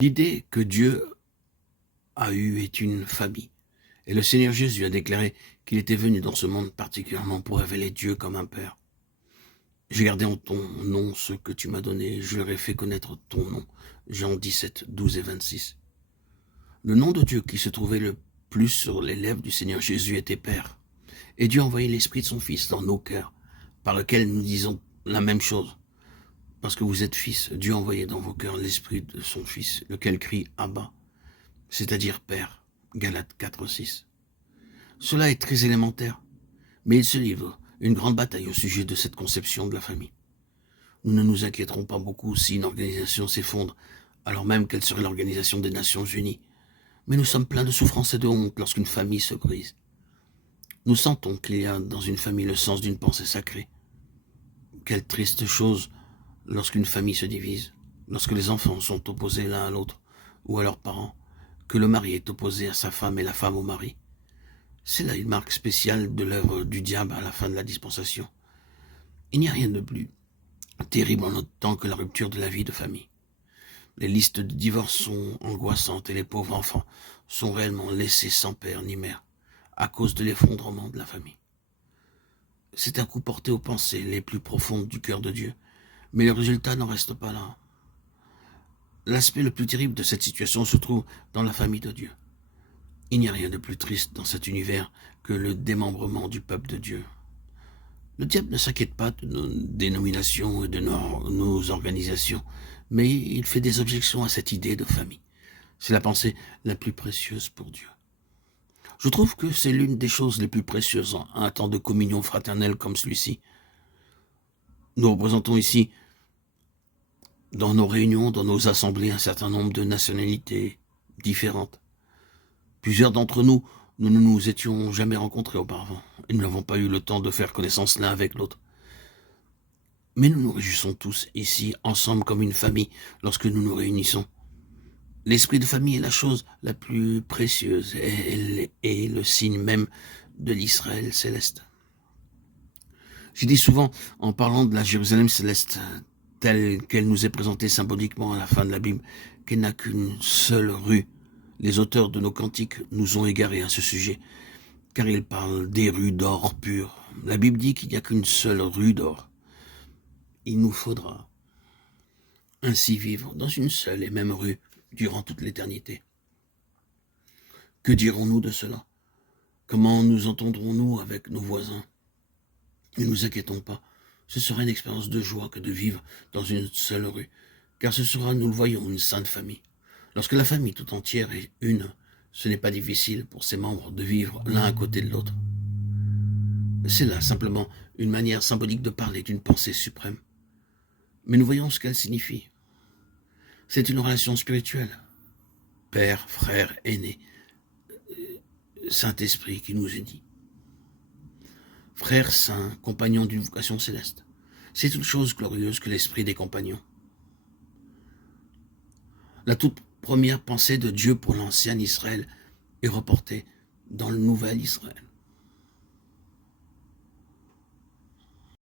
L'idée que Dieu a eue est une famille. Et le Seigneur Jésus a déclaré qu'il était venu dans ce monde particulièrement pour révéler Dieu comme un Père. J'ai gardé en ton nom ce que tu m'as donné, je leur ai fait connaître ton nom. Jean 17, 12 et 26. Le nom de Dieu qui se trouvait le plus sur les lèvres du Seigneur Jésus était Père. Et Dieu a envoyé l'Esprit de son Fils dans nos cœurs, par lequel nous disons la même chose. Parce que vous êtes fils, Dieu a envoyé dans vos cœurs l'Esprit de son Fils, lequel crie Abba, c'est-à-dire Père. Galates 4, 6. Cela est très élémentaire, mais il se livre une grande bataille au sujet de cette conception de la famille. Nous ne nous inquiéterons pas beaucoup si une organisation s'effondre, alors même qu'elle serait l'organisation des Nations Unies. Mais nous sommes pleins de souffrance et de honte lorsqu'une famille se brise. Nous sentons qu'il y a dans une famille le sens d'une pensée sacrée. Quelle triste chose lorsqu'une famille se divise, lorsque les enfants sont opposés l'un à l'autre ou à leurs parents, que le mari est opposé à sa femme et la femme au mari. C'est là une marque spéciale de l'œuvre du diable à la fin de la dispensation. Il n'y a rien de plus terrible en notre temps que la rupture de la vie de famille. Les listes de divorces sont angoissantes et les pauvres enfants sont réellement laissés sans père ni mère à cause de l'effondrement de la famille. C'est un coup porté aux pensées les plus profondes du cœur de Dieu, mais le résultat n'en reste pas là. L'aspect le plus terrible de cette situation se trouve dans la famille de Dieu. Il n'y a rien de plus triste dans cet univers que le démembrement du peuple de Dieu. Le diable ne s'inquiète pas de nos dénominations et de nos organisations, mais il fait des objections à cette idée de famille. C'est la pensée la plus précieuse pour Dieu. Je trouve que c'est l'une des choses les plus précieuses en un temps de communion fraternelle comme celui-ci. Nous représentons ici, dans nos réunions, dans nos assemblées, un certain nombre de nationalités différentes. Plusieurs d'entre nous, nous ne nous étions jamais rencontrés auparavant, et nous n'avons pas eu le temps de faire connaissance l'un avec l'autre. Mais nous nous réjouissons tous ici, ensemble comme une famille, lorsque nous nous réunissons. L'esprit de famille est la chose la plus précieuse, et elle est le signe même de l'Israël céleste. J'ai dit souvent, en parlant de la Jérusalem céleste, telle qu'elle nous est présentée symboliquement à la fin de la Bible, qu'elle n'a qu'une seule rue. Les auteurs de nos cantiques nous ont égarés à ce sujet, car ils parlent des rues d'or pur. La Bible dit qu'il n'y a qu'une seule rue d'or. Il nous faudra ainsi vivre dans une seule et même rue durant toute l'éternité. Que dirons-nous de cela? Comment nous entendrons-nous avec nos voisins? Ne nous inquiétons pas, ce sera une expérience de joie que de vivre dans une seule rue, car ce sera, nous le voyons, une sainte famille. Lorsque la famille tout entière est une, ce n'est pas difficile pour ses membres de vivre l'un à côté de l'autre. C'est là simplement une manière symbolique de parler d'une pensée suprême. Mais nous voyons ce qu'elle signifie. C'est une relation spirituelle. Père, frère, aîné, Saint-Esprit qui nous unit. Frère saint, compagnon d'une vocation céleste. C'est une chose glorieuse que l'esprit des compagnons. La toute première pensée de Dieu pour l'ancien Israël est reportée dans le nouvel Israël.